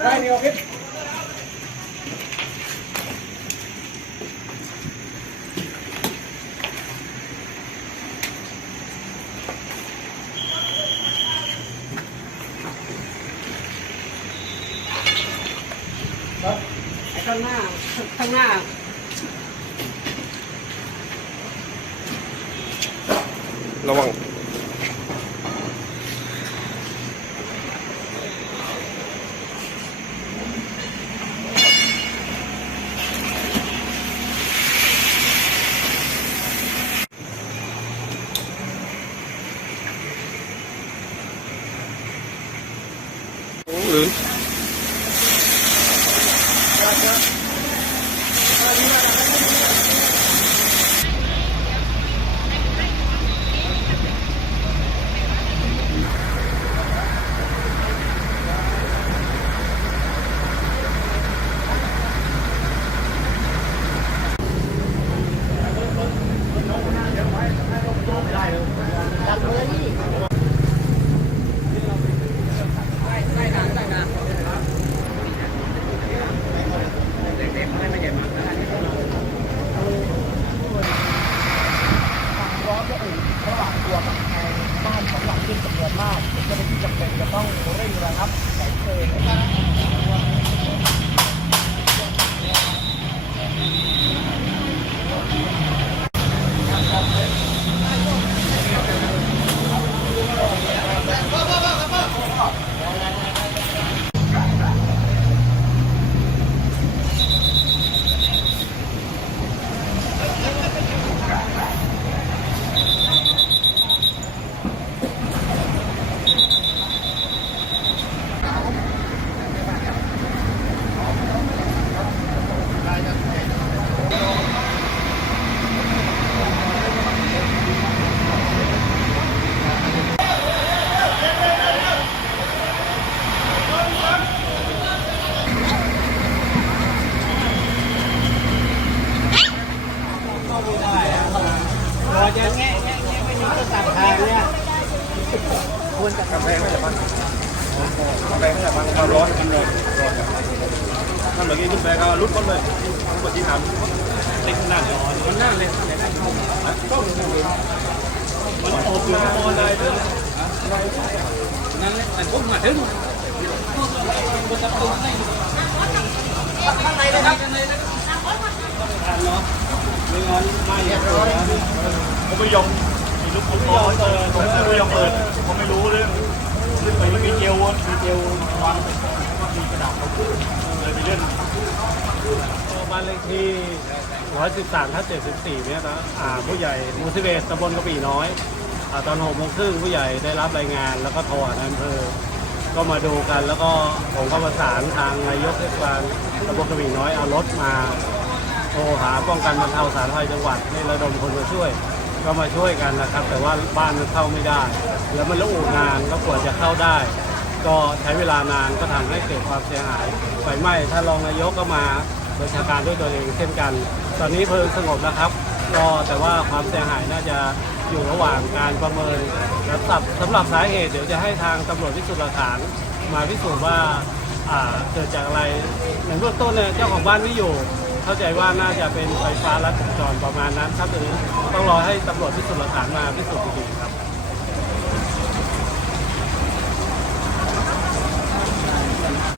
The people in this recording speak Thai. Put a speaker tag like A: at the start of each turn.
A: ได้เดียวพี่ไอ้ข้างหน้า ข้างหน้า
B: ระวัง โอ้หรือ
A: ร้อนจะอุ่นระหว่างตัวกับทางบ้านของหลังที่จำนวนมากเจ้าหน้าที่จำเป็นจะต้องเร่งระ งับแสงเพลิงนะครับ รอจะแงะแงะแงะไม่มีก็ตัดทางเนี่ยค วรจะ
B: กาแฟไม่ใช่มันกาแฟไม่ใช่มันเอาร้อนกินเลยร้อนแบบทำแบบนี้ขึ้นไปก็รุดก้นเลยกดที่ทำเล็กขนาดเดียว
A: มันน่าเลยต้อง
B: มันออกอยู่ออนไลน์ด้วย
A: นั่นแหละแต่พวกมาถึงข้างในเลยครับข้างในเลยเนาะไม่งอนไม่เรียบร้อย
B: ผมไม่ยอม ลูกผมไม่ยอมเปิดผมไม่ยอมเปิดผมไม่รู้เรื่องขึ้นไปมีเจลมีเจลวางมีกระดาษเขาเลยมีเล่น
C: บ้านเลขที่113ทับ74เนี่ยนะอ่าผู้ใหญ่หมูสิเบตตำบลกระบี่น้อยอ่าตอนหกโมงครึ่งผู้ใหญ่ได้รับรายงาน แล้วก็โทรหานายอำเภอก็มาดูกัน แล้วก็ผมก็ประสานทางนายกเทศบาลตำบลกระบี่น้อยเอารถมา โทรหาป้องกันบรรเทาสาธารณภัยจังหวัดให้ระดมคนมาช่วย ก็มาช่วยกันนะครับ แต่ว่าบ้านมันเข้าไม่ได้ แล้วมันระอุนานก็กว่าจะเข้าได้ ก็ใช้เวลานานก็ทำให้เกิดความเสียหายไฟไหม้ถ้ารองนายกก็มาบัญชาการด้วยตัวเองเช่นกัน ตอนนี้เพลิงสงบแล้วครับ ก็แต่ว่าความเสียหายน่าจะอยู่ระหว่างการประเมินและสับสำหรับสาเหตุเดี๋ยวจะให้ทางตำรวจพิสูจน์หลักฐานมาพิสูจน์ว่าอ่าเกิดจากอะไรในเบื้องต้นเนี่ยเจ้าของบ้านไม่อยู่ เข้าใจว่าน่าจะเป็นไฟฟ้าลัดวงจรประมาณนั้นครับตรงนี้ต้องรอให้ตำรวจพิสูจน์หลักฐานมาพิสูจน์อีกที